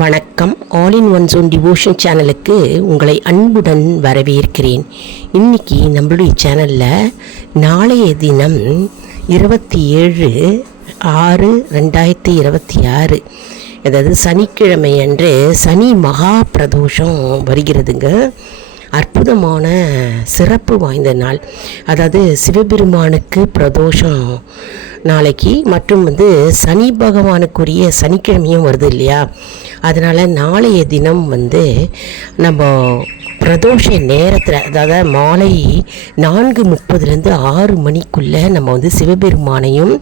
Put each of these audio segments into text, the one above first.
வணக்கம். All in one zone devotion சேனலுக்கு உங்களை அன்புடன் வரவேற்கிறேன். இன்றைக்கி நம்மளுடைய சேனலில் நாளைய தினம் 27/6/2026 அதாவது சனிக்கிழமை அன்று சனி மகா பிரதோஷம் வருகிறதுங்க. அற்புதமான சிறப்பு வாய்ந்த நாள். அதாவது சிவபெருமானுக்கு பிரதோஷம் நாளைக்கு மற்றும் சனி பகவானுக்குரிய சனிக்கிழமையும் வருது இல்லையா. அதனால் நாளைய தினம் நம்ம பிரதோஷ நேரத்தில், அதாவது மாலை 4:30 6 மணிக்குள்ளே நம்ம சிவபெருமானையும்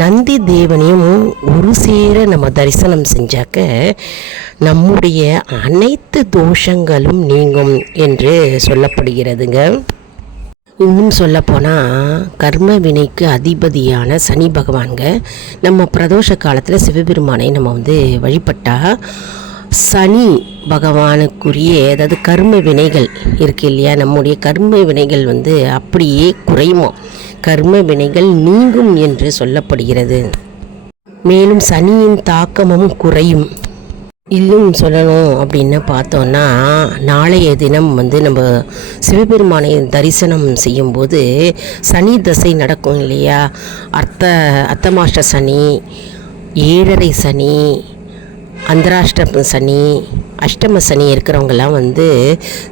நந்தி தேவனையும் ஒரு சேர நம்ம தரிசனம் செஞ்சாக்க நம்முடைய அனைத்து தோஷங்களும் நீங்கும் என்று சொல்லப்படுகிறதுங்க. இன்னும் சொல்லப்போனால் கர்ம வினைக்கு அதிபதியான சனி பகவான்க நம்ம பிரதோஷ காலத்தில் சிவபெருமானை நம்ம வழிபட்டால் சனி பகவானுக்குரிய அதாவது கர்ம வினைகள் இருக்குது இல்லையா, நம்முடைய கர்ம வினைகள் அப்படியே குறையுமோ, கர்ம வினைகள் நீங்கும் என்று சொல்லப்படுகிறது. மேலும் சனியின் தாக்கமும் குறையும். இன்னும் சொல்லணும் அப்படின்னு பார்த்தோன்னா, நாளைய தினம் நம்ம சிவபெருமானை தரிசனம் செய்யும்போது சனி தசை நடக்கும் இல்லையா. அர்த்தமாஷ்ட சனி, 7.5 சனி, அந்தராஷ்டம சனி, அஷ்டம சனி இருக்கிறவங்கெல்லாம்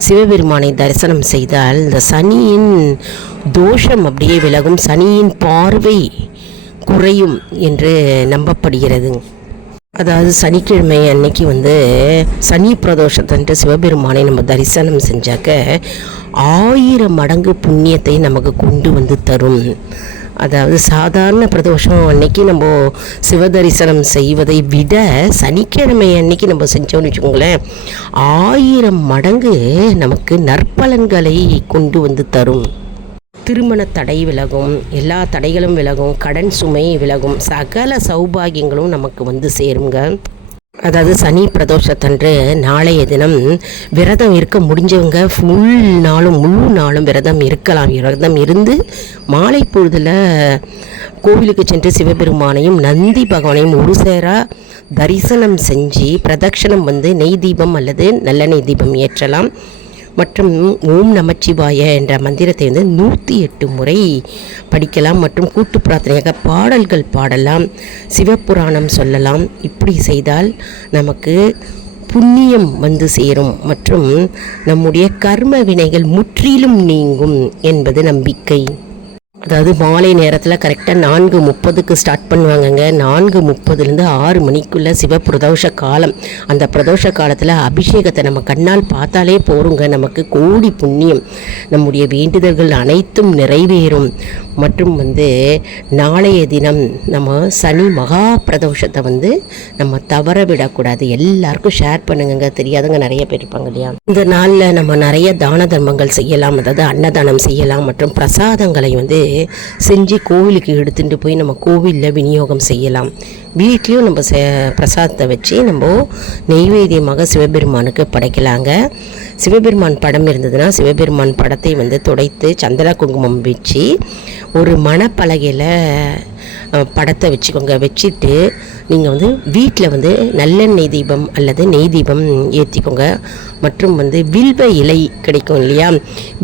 சிவபெருமானை தரிசனம் செய்தால் இந்த சனியின் தோஷம் அப்படியே விலகும், சனியின் பார்வை குறையும் என்று நம்பப்படுகிறது. அதாவது சனிக்கிழமை அன்னைக்கு சனி பிரதோஷத்தன்று சிவபெருமானை நம்ம தரிசனம் செஞ்சாக்க 1000 மடங்கு புண்ணியத்தை நமக்கு கொண்டு தரும். அதாவது சாதாரண பிரதோஷம் அன்னைக்கு நம்ம சிவ தரிசனம் செய்வதை விட சனிக்கிழமை அன்னைக்கு நம்ம செஞ்சோம்னு வச்சுக்கோங்களேன், 1000 மடங்கு நமக்கு நற்பலன்களை கொண்டு தரும். திருமண தடை விலகும், எல்லா தடைகளும் விலகும், கடன் சுமை விலகும், சகல சௌபாகியங்களும் நமக்கு சேருங்க. அதாவது சனி பிரதோஷத்தன்று நாளைய தினம் விரதம் இருக்க முடிஞ்சவங்க முழு நாளும் விரதம் இருக்கலாம். விரதம் இருந்து மாலை பொழுதில் கோவிலுக்கு சென்று சிவபெருமானையும் நந்தி பகவானையும் ஒரு சேரா தரிசனம் செஞ்சு பிரதட்சணம் நெய் தீபம் அல்லது நல்லெண்ணெய் தீபம் ஏற்றலாம். மற்றும் ஓம் நமச்சிவாய என்ற மந்திரத்தை 108 முறை படிக்கலாம். மற்றும் கூட்டு பிரார்த்தனையாக பாடல்கள் பாடலாம், சிவபுராணம் சொல்லலாம். இப்படி செய்தால் நமக்கு புண்ணியம் சேரும் மற்றும் நம்முடைய கர்ம வினைகள் முற்றிலும் நீங்கும் என்பது நம்பிக்கை. அதாவது மாலை நேரத்தில் கரெக்டாக 4:30 ஸ்டார்ட் பண்ணுவாங்கங்க. 4:30 6 மணிக்குள்ளே சிவ பிரதோஷ காலம். அந்த பிரதோஷ காலத்தில் அபிஷேகத்தை நம்ம கண்ணால் பார்த்தாலே போருங்க, நமக்கு கோடி புண்ணியம், நம்முடைய வேண்டுதல்கள் அனைத்தும் நிறைவேறும். மற்றும் நாளைய தினம் நம்ம சனி மகா பிரதோஷத்தை நம்ம தவற விடக்கூடாது. எல்லாருக்கும் ஷேர் பண்ணுங்க, தெரியாதவங்க நிறைய பேர் இருப்பாங்க இல்லையா. இந்த நாளில் நம்ம நிறைய தான தர்மங்கள் செய்யலாம், அதாவது அன்னதானம் செய்யலாம். மற்றும் பிரசாதங்களை செஞ்சு கோவிலுக்கு எடுத்துகிட்டு போய் நம்ம கோவிலில் விநியோகம் செய்யலாம். வீட்லேயும் நம்ம பிரசாதத்தை வச்சு நம்ம நெய்வேத்தியமாக சிவபெருமானுக்கு படைக்கலாங்க. சிவபெருமான் படம் இருந்ததுன்னா சிவபெருமான் படத்தை துடைத்து சந்தன குங்குமம் வச்சு ஒரு மணப்பலகையில் படத்தை வச்சுக்கோங்க. வச்சுட்டு நீங்கள் வீட்டில் நல்லெண்ணெய் தீபம் அல்லது நெய் தீபம் ஏற்றிக்கோங்க. மற்றும் வில்வ இலை கிடைக்கும் இல்லையா,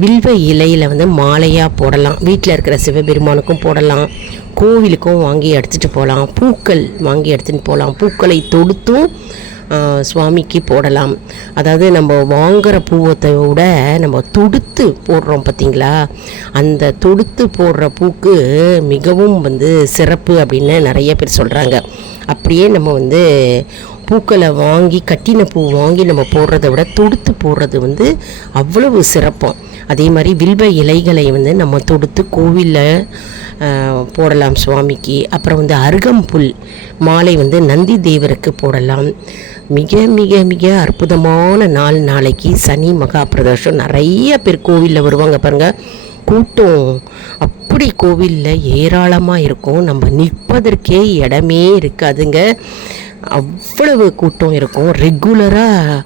வில்வ இலையில் மாலையாக போடலாம். வீட்டில் இருக்கிற சிவபெருமானுக்கும் போடலாம், கோவிலுக்கும் வாங்கி எடுத்துகிட்டு போகலாம், பூக்கள் வாங்கி எடுத்துகிட்டு போகலாம். பூக்களை தொடுத்தும் சுவாமிக்கு போடலாம். அதாவது நம்ம வாங்குகிற பூவத்தை விட நம்ம தொடுத்து போடுறோம் பார்த்திங்களா, அந்த தொடுத்து போடுற பூக்கு மிகவும் சிறப்பு அப்படின்னு நிறைய பேர் சொல்கிறாங்க. அப்படியே நம்ம பூக்களை வாங்கி கட்டின பூ வாங்கி நம்ம போடுறத விட தொடுத்து போடுறது அவ்வளவு சிறப்பம். அதே மாதிரி வில்வ இலைகளை நம்ம தொடுத்து கோவிலில் போடலாம் சுவாமிக்கு. அப்புறம் அருகம்புல் மாலை நந்தி தேவருக்கு போடலாம். மிக மிக மிக அற்புதமான நாள் நாளைக்கு சனி மகா பிரதோஷம். நிறைய பேர் கோவிலில் வருவாங்க பாருங்கள், கூட்டம் அப்படி கோவிலில் ஏராளமாக இருக்கும். நம்ம நிற்பதற்கே இடமே இருக்காதுங்க. அவ்வளவு கூட்டம் இருக்கும். ரெகுலராக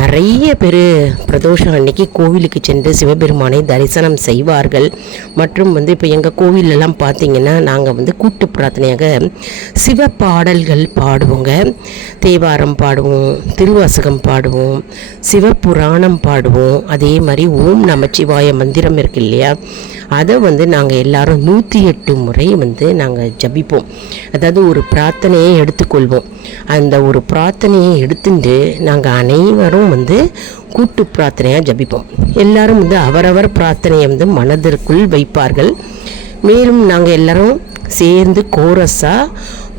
நிறைய பேர் பிரதோஷம் அன்னைக்கு கோவிலுக்கு சென்று சிவபெருமானை தரிசனம் செய்வார்கள். மற்றும் இப்போ எங்கள் கோவிலெல்லாம் பார்த்திங்கன்னா நாங்கள் கூட்டு பிரார்த்தனையாக சிவ பாடல்கள் பாடுவோங்க. தேவாரம் பாடுவோம், திருவாசகம் பாடுவோம், சிவபுராணம் பாடுவோம். அதே மாதிரி ஓம் நமச்சிவாய மந்திரம் இருக்கு இல்லையா, அதை நாங்கள் எல்லாரும் 108 முறை நாங்கள் ஜபிப்போம். அதாவது ஒரு பிரார்த்தனையை எடுத்துக்கொள்வோம். அந்த ஒரு பிரார்த்தனையை எடுத்துட்டு நாங்கள் அனைவரும் கூட்டு பிரார்த்தனையாக ஜபிப்போம். எல்லாரும் அவரவர் பிரார்த்தனையை மனதிற்குள் வைப்பார்கள். மேலும் நாங்கள் எல்லாரும் சேர்ந்து கோரஸாக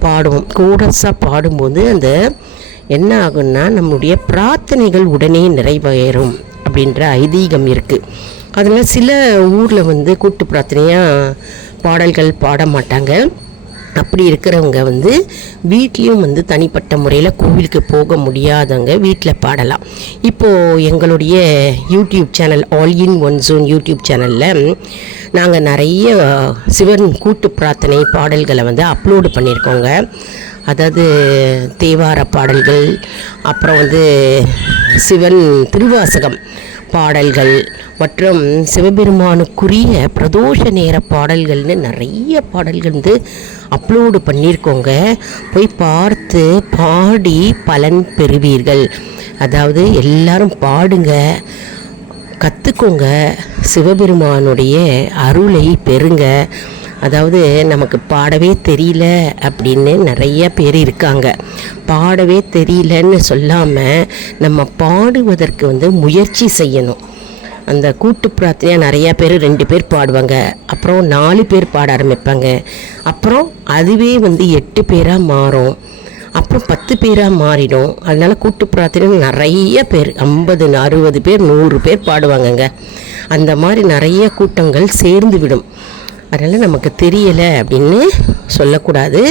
பாடுவோம். கோரஸாக பாடும்போது அந்த என்ன ஆகும்னா நம்முடைய பிரார்த்தனைகள் உடனே நிறைவேறும் அப்படின்ற ஐதீகம் இருக்குது. அதில் சில ஊரில் கூட்டு பிரார்த்தனையாக பாடல்கள் பாட மாட்டாங்க. அப்படி இருக்கிறவங்க வீட்லேயும் தனிப்பட்ட முறையில் கோவிலுக்கு போக முடியாதவங்க வீட்டில் பாடலாம். இப்போது எங்களுடைய YouTube channel all in one zone YouTube சேனலில் நாங்கள் நிறைய சிவன் கூட்டு பிரார்த்தனை பாடல்களை அப்லோடு பண்ணியிருக்கோங்க. அதாவது தேவார பாடல்கள், அப்புறம் சிவன் திருவாசகம் பாடல்கள் மற்றும் சிவபெருமானுக்குரிய பிரதோஷ நேர பாடல்கள்னு நிறைய பாடல்கள் அப்லோடு பண்ணியிருக்கோங்க. போய் பார்த்து பாடி பலன் பெறுவீர்கள். அதாவது எல்லாரும் பாடுங்க, கற்றுக்கோங்க, சிவபெருமானுடைய அருளை பெறுங்க. அதாவது நமக்கு பாடவே தெரியல அப்படின்னு நிறைய பேர் இருக்காங்க. பாடவே தெரியலன்னு சொல்லாமல் நம்ம பாடுவதற்கு முயற்சி செய்யணும். அந்த கூட்டு பிரார்த்தனையாக நிறையா பேர் 2 பேர் பாடுவாங்க, அப்புறம் 4 பேர் பாட ஆரம்பிப்பாங்க, அப்புறம் அதுவே 8 பேராக மாறும், அப்புறம் 10 பேராக மாறிடும். அதனால் கூட்டு பிரார்த்தனை நிறைய பேர் 50, 60 பேர், 100 பேர் பாடுவாங்கங்க. அந்த மாதிரி நிறைய கூட்டங்கள் சேர்ந்து விடும். அதனால் நமக்கு தெரியலை அப்படின்னு சொல்லக்கூடாது.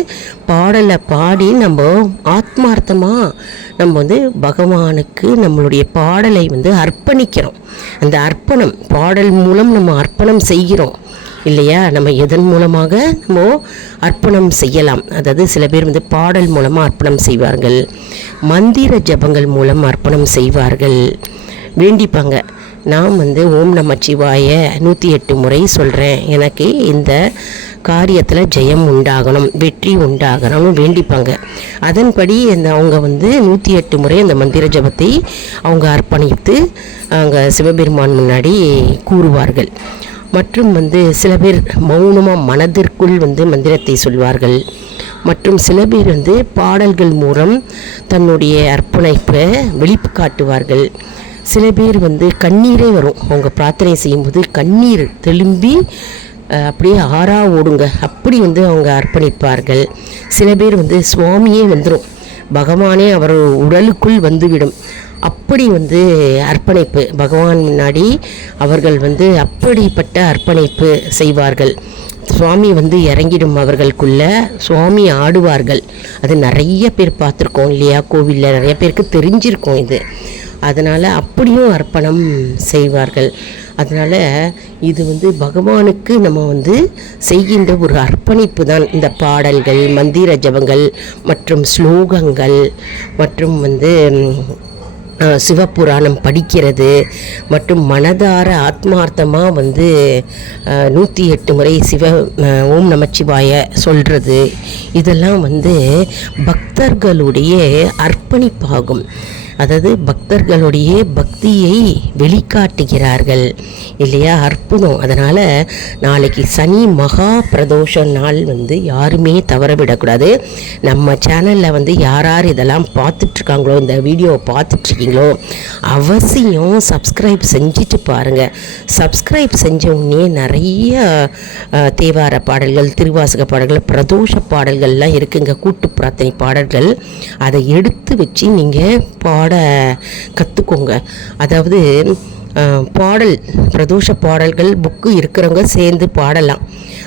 பாடலை பாடி நம்ம ஆத்மார்த்தமாக நம்ம பகவானுக்கு நம்மளுடைய பாடலை அர்ப்பணிக்கிறோம். அந்த அர்ப்பணம் பாடல் மூலம் நம்ம அர்ப்பணம் செய்கிறோம் இல்லையா. நம்ம எதன் மூலமாக நம்ம அர்ப்பணம் செய்யலாம். அதாவது சில பேர் பாடல் மூலமாக அர்ப்பணம் செய்வார்கள், மந்திர ஜபங்கள் மூலம் அர்ப்பணம் செய்வார்கள், வேண்டிப்பாங்க. நான் ஓம் நமச்சிவாய 108 முறை சொல்கிறேன், எனக்கு இந்த காரியத்தில் ஜெயம் உண்டாகணும், வெற்றி உண்டாகணும்னு வேண்டிப்பாங்க. அதன்படி அவங்க 108 முறை அந்த மந்திர ஜபத்தை அவங்க அர்ப்பணித்து அவங்க சிவபெருமான் முன்னாடி கூறுவார்கள். மற்றும் சில பேர் மௌனமாக மனதிற்குள் மந்திரத்தை சொல்வார்கள். மற்றும் சில பேர் பாடல்கள் மூலம் தன்னுடைய அர்ப்பணிப்பை வெளிக்காட்டுவார்கள். சில பேர் கண்ணீரே வரும். அவங்க பிரார்த்தனை செய்யும்போது கண்ணீர் தெலும்பி அப்படியே ஆறா ஓடுங்க, அப்படி அவங்க அர்ப்பணிப்பார்கள். சில பேர் சுவாமியே வந்துடும், பகவானே அவர் உடலுக்குள் வந்துவிடும். அப்படி அர்ப்பணிப்பு பகவான் முன்னாடி அவர்கள் அப்படிப்பட்ட அர்ப்பணிப்பு செய்வார்கள். சுவாமி இறங்கிடும் அவர்களுக்குள்ள, சுவாமி ஆடுவார்கள். அது நிறைய பேர் பார்த்துருக்கோம் இல்லையா, கோவிலில் நிறைய பேருக்கு தெரிஞ்சிருக்கோம் இது. அதனால் அப்படியும் அர்ப்பணம் செய்வார்கள். அதனால் இது பகவானுக்கு நம்ம செய்கின்ற ஒரு அர்ப்பணிப்பு தான் இந்த பாடல்கள், மந்திர ஜபங்கள் மற்றும் ஸ்லோகங்கள் மற்றும் சிவபுராணம் படிக்கிறது மற்றும் மனதார ஆத்மார்த்தமாக 108 முறை ஓம் நமச்சிவாய சொல்கிறது. இதெல்லாம் பக்தர்களுடைய அர்ப்பணிப்பாகும். அதாவது பக்தர்களுடைய பக்தியை வெளிக்காட்டுகிறார்கள் இல்லையா, அற்புதம். அதனால் நாளைக்கு சனி மகா பிரதோஷ நாள் யாருமே தவறவிடக்கூடாது. நம்ம சேனலில் யார் இதெல்லாம் பார்த்துட்ருக்காங்களோ, இந்த வீடியோவை பார்த்துட்ருக்கீங்களோ, அவசியம் சப்ஸ்கிரைப் செஞ்சுட்டு பாருங்கள். சப்ஸ்கிரைப் செஞ்ச உடனே நிறைய தேவார பாடல்கள், திருவாசக பாடல்கள், பிரதோஷ பாடல்கள்லாம் இருக்குங்க, கூட்டு பிரார்த்தனை பாடல்கள். அதை எடுத்து வச்சு நீங்கள் பாட கற்றுக்கோங்க. அதாவது பாடல் பிரதோஷ பாடல்கள் புக்கு இருக்கிறவங்க சேர்ந்து பாடலாம்.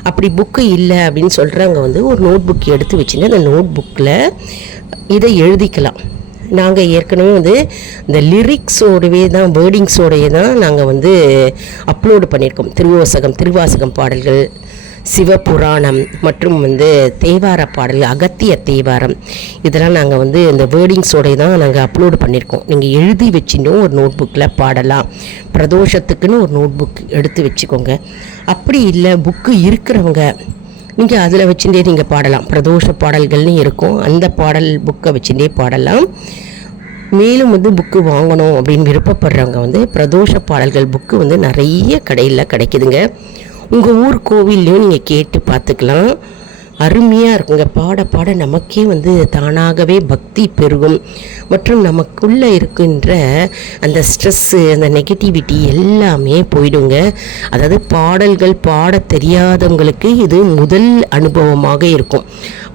அப்படி புக்கு இல்லை அப்படின்னு சொல்கிறவங்க ஒரு நோட் புக் எடுத்து வச்சுன்னு அந்த நோட் புக்கில் இதை எழுதிக்கலாம். நாங்கள் ஏற்கனவே இந்த லிரிக்ஸோடவே தான், வேர்டிங்ஸோடையே தான் நாங்கள் அப்லோடு பண்ணியிருக்கோம். திருவாசகம் பாடல்கள், சிவபுராணம் மற்றும் தேவார பாடல், அகத்திய தேவாரம், இதெல்லாம் நாங்கள் இந்த வேர்டிங்ஸோடைய தான் நாங்கள் அப்லோடு பண்ணியிருக்கோம். நீங்கள் எழுதி வச்சுட்டோம் ஒரு நோட் புக்கில் பாடலாம். பிரதோஷத்துக்குன்னு ஒரு நோட் புக் எடுத்து வச்சுக்கோங்க. அப்படி இல்லை புக்கு இருக்கிறவங்க நீங்கள் அதில் வச்சுட்டே நீங்கள் பாடலாம். பிரதோஷ பாடல்கள்னு இருக்கும், அந்த பாடல் புக்கை வச்சுட்டே பாடலாம். மேலும் புக்கு வாங்கணும் அப்படின்னு விருப்பப்படுறவங்க பிரதோஷ பாடல்கள் புக்கு நிறைய கடையில் கிடைக்குதுங்க. உங்கள் ஊர் கோவில்லையும் நீங்கள் கேட்டு பார்த்துக்கலாம். அருமையாக இருக்குங்க. பாட பாட நமக்கே தானாகவே பக்தி பெருகும். மற்றும் நமக்குள்ளே இருக்கின்ற அந்த ஸ்ட்ரெஸ்ஸு, அந்த நெகட்டிவிட்டி எல்லாமே போயிடுங்க. அதாவது பாடல்கள் பாட தெரியாதவங்களுக்கு இது முதல் அனுபவமாக இருக்கும்.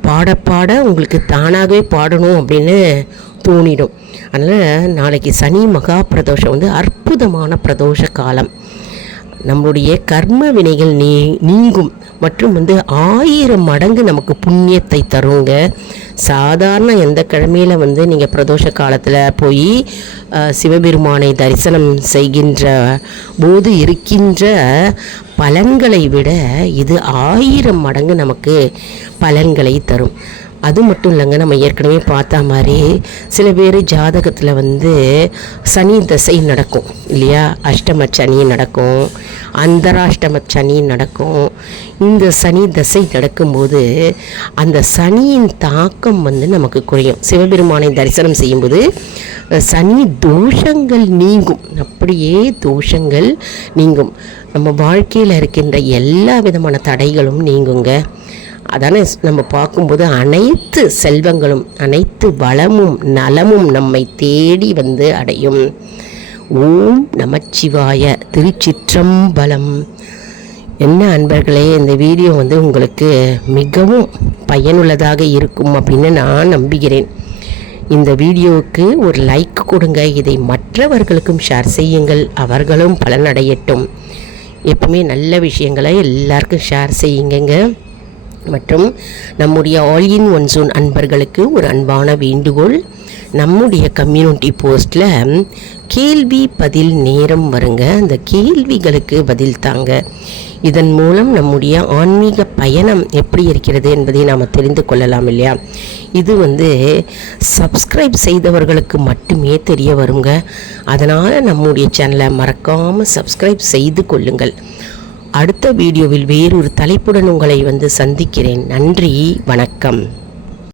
பாட பாட உங்களுக்கு தானாகவே பாடணும் அப்படின்னு தோணிடும். அதனால் நாளைக்கு சனி மகா பிரதோஷம் அற்புதமான பிரதோஷ காலம். நம்மளுடைய கர்ம வினைகள் நீங்கும் மற்றும் 1000 மடங்கு நமக்கு புண்ணியத்தை தருங்க. சாதாரண எந்த கிழமையில் நீங்கள் பிரதோஷ காலத்தில் போய் சிவபெருமானை தரிசனம் செய்கின்ற போது இருக்கின்ற பலன்களை விட இது 1000 மடங்கு நமக்கு பலன்களை தரும். அது மட்டும் இல்லைங்க, நம்ம ஏற்கனவே பார்த்த மாதிரி சில பேர் ஜாதகத்தில் சனி தசை நடக்கும் இல்லையா? அஷ்டம சனி நடக்கும், அந்தராஷ்டம சனி நடக்கும். இந்த சனி தசை நடக்கும்போது அந்த சனியின் தாக்கம் நமக்கு குறையும். சிவபெருமானை தரிசனம் செய்யும்போது சனி தோஷங்கள் நீங்கும். அப்படியே தோஷங்கள் நீங்கும். நம்ம வாழ்க்கையில் இருக்கின்ற எல்லா விதமான தடைகளும் நீங்குங்க. அதானே நம்ம பார்க்கும்போது அனைத்து செல்வங்களும், அனைத்து வளமும் நலமும் நம்மை தேடி அடையும். ஓம் நமச்சிவாய. திருச்சிற்றம்பலம். என்ன அன்பர்களே, இந்த வீடியோ உங்களுக்கு மிகவும் பயனுள்ளதாக இருக்கும் அப்படின்னு நான் நம்புகிறேன். இந்த வீடியோவுக்கு ஒரு லைக் கொடுங்க. இதை மற்றவர்களுக்கும் ஷேர் செய்யுங்கள், அவர்களும் பலனடையட்டும். எப்பவுமே நல்ல விஷயங்களை எல்லாருக்கும் ஷேர் செய்யுங்க. மற்றும் நம்முடைய ஆல் இன் ஒன் ஜோன் அன்பர்களுக்கு ஒரு அன்பான வேண்டுகோள். நம்முடைய கம்யூனிட்டி போஸ்ட்டில் கேள்வி பதில் நேரம் வருங்க. அந்த கேள்விகளுக்கு பதில் தாங்க. இதன் மூலம் நம்முடைய ஆன்மீக பயணம் எப்படி இருக்கிறது என்பதை நாம் தெரிந்து கொள்ளலாம் இல்லையா? இது சப்ஸ்கிரைப் செய்தவர்களுக்கு மட்டுமே தெரிய வருங்க. அதனால் நம்முடைய சேனலை மறக்காமல் சப்ஸ்கிரைப் செய்து கொள்ளுங்கள். அடுத்த வீடியோவில் வேறொரு தலைப்புடன் உங்களை சந்திக்கிறேன். நன்றி, வணக்கம்.